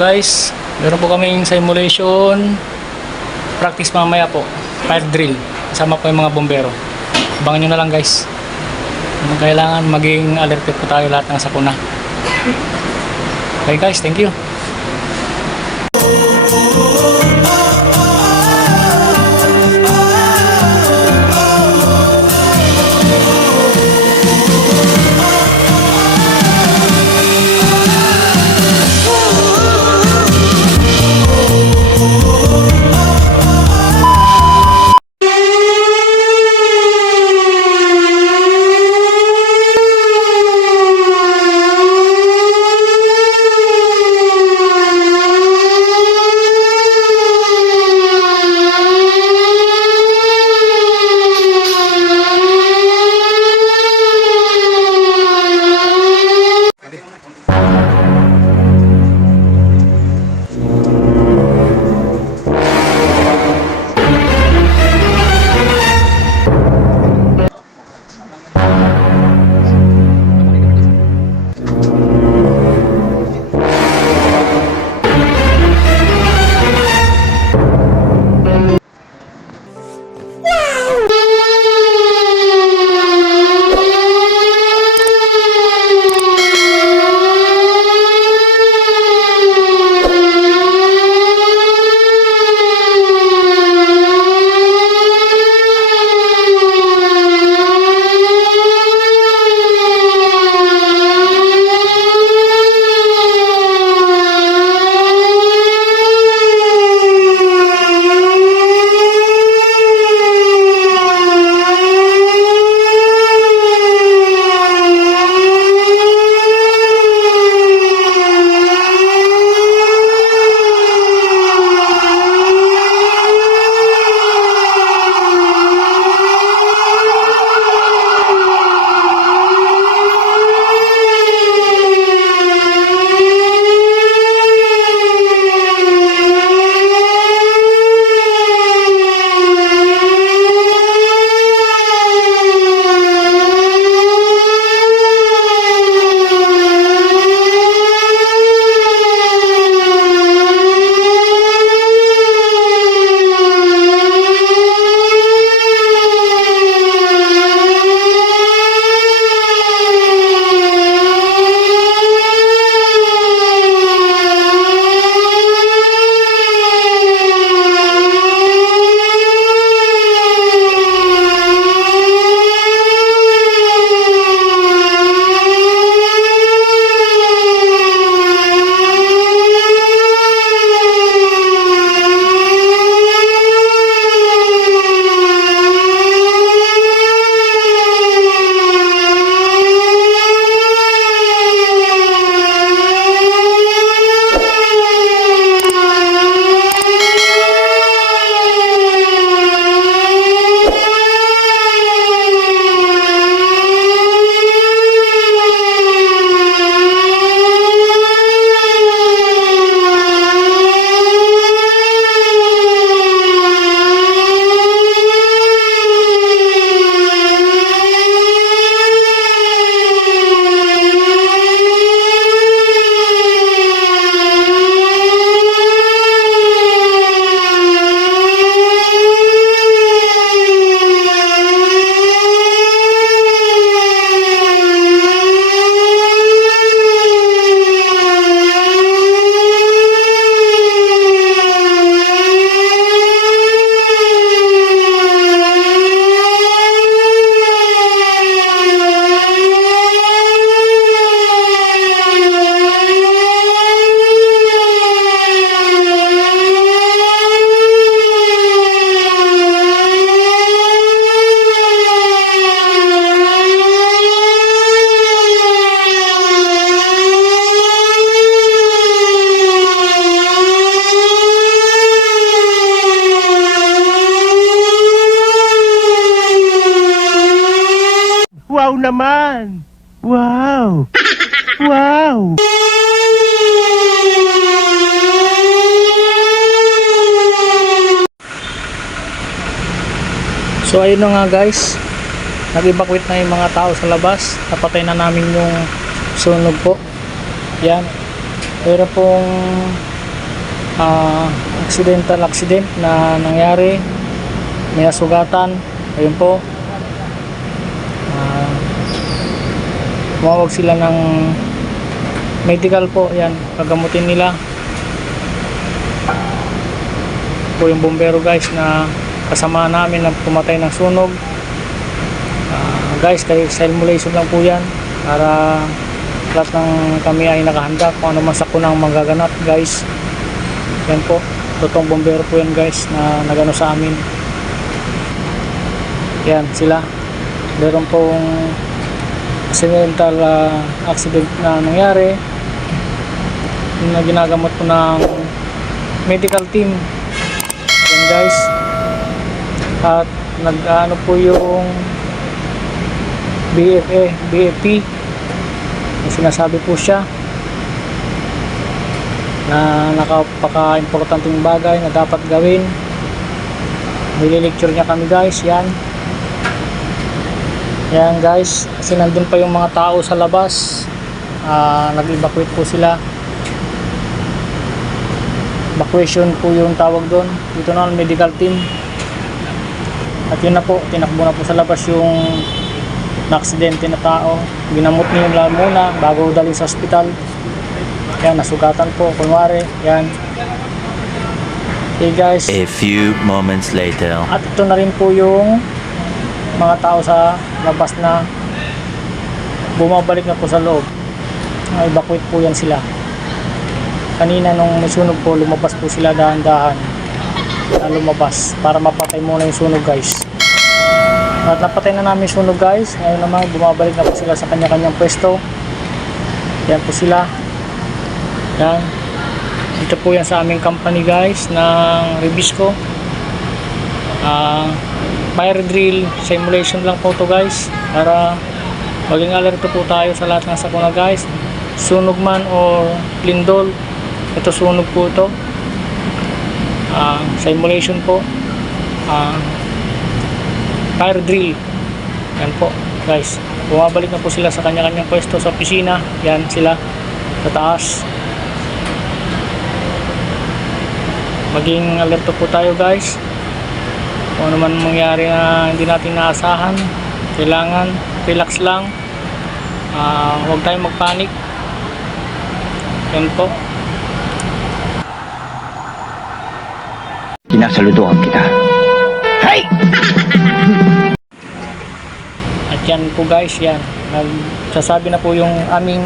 guys, meron po kaming simulation practice mamaya po, fire drill kasama po yung mga bombero. Abangan nyo na lang guys. Kailangan maging alerted po tayo lahat ng sakuna. Okay guys, thank you. Wow naman! Wow! Wow! So ayun na nga guys, nag-evacuate na yung mga tao sa labas. Napatay na namin yung sunog po. Yan. Pero pong accident na nangyari, may nasugatan. Ayun po, tumawag sila ng medical po, yan, pagamutin nila po yung bombero guys na kasama namin na pumatay ng sunog. Guys, kay simulation lang po yan para lahat ng kami ay nakahanda kung ano man sakunang magaganap guys. Yan po, totoong bombero po yan guys na nagano sa amin. Yan sila, meron pong accidental accident na nangyari na ginagamot po ng medical team yan guys. At nag-ano po yung BFP yung sinasabi po siya na napaka-importanteng bagay na dapat gawin. Nililecture niya kami guys. Yan guys, kasi nandun pa yung mga tao sa labas. Nag-evacuate po sila. Evacuation po yung tawag doon. Dito na ang medical team. At yun na po, tinakbo na po sa labas yung na-aksidente na tao. Ginamot nila muna bago dalhin sa ospital. Yan, nasugatan po, kunwari. Yan. Okay guys. A few moments later. At ito na rin po yung mga tao sa labas na bumabalik na po sa loob. Evacuate po yan sila. Kanina nung may sunog po, lumabas po sila dahan-dahan na lumabas para mapatay muna yung sunog guys. At napatay na namin yung sunog guys. Ngayon naman bumabalik na po sila sa kanya-kanyang pwesto. Yan po sila. Yan. Ito po yan sa aming company guys ng Ribisco. Fire drill simulation lang po to guys para maging alerto po tayo sa lahat ng sakuna guys. Sunog man or lindol, ito sunog po ito. Simulation po, fire drill. Yan po guys, bumabalik na po sila sa kanya-kanyang pwesto sa opisina. Yan sila sa taas. Maging alerto po tayo guys kung ano man mangyari na hindi natin naasahan. Kailangan relax lang, huwag tayong magpanik. Yan po. Sinasaluduhan kita. Hey! At yan po guys, yan, nagsasabi na po yung aming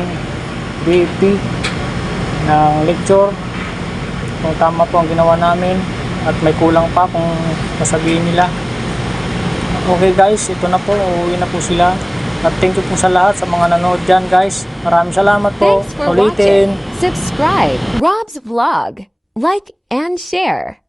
BFP ng lecture kung tama po ang ginawa namin at may kulang pa kung sasabihin nila. Okay guys, ito na po, uuwi na po sila. At thank you po sa lahat sa mga nanood dyan guys. Maraming salamat po. Thanks for Ulitin. watching. Subscribe Rob's Vlog. Like and share.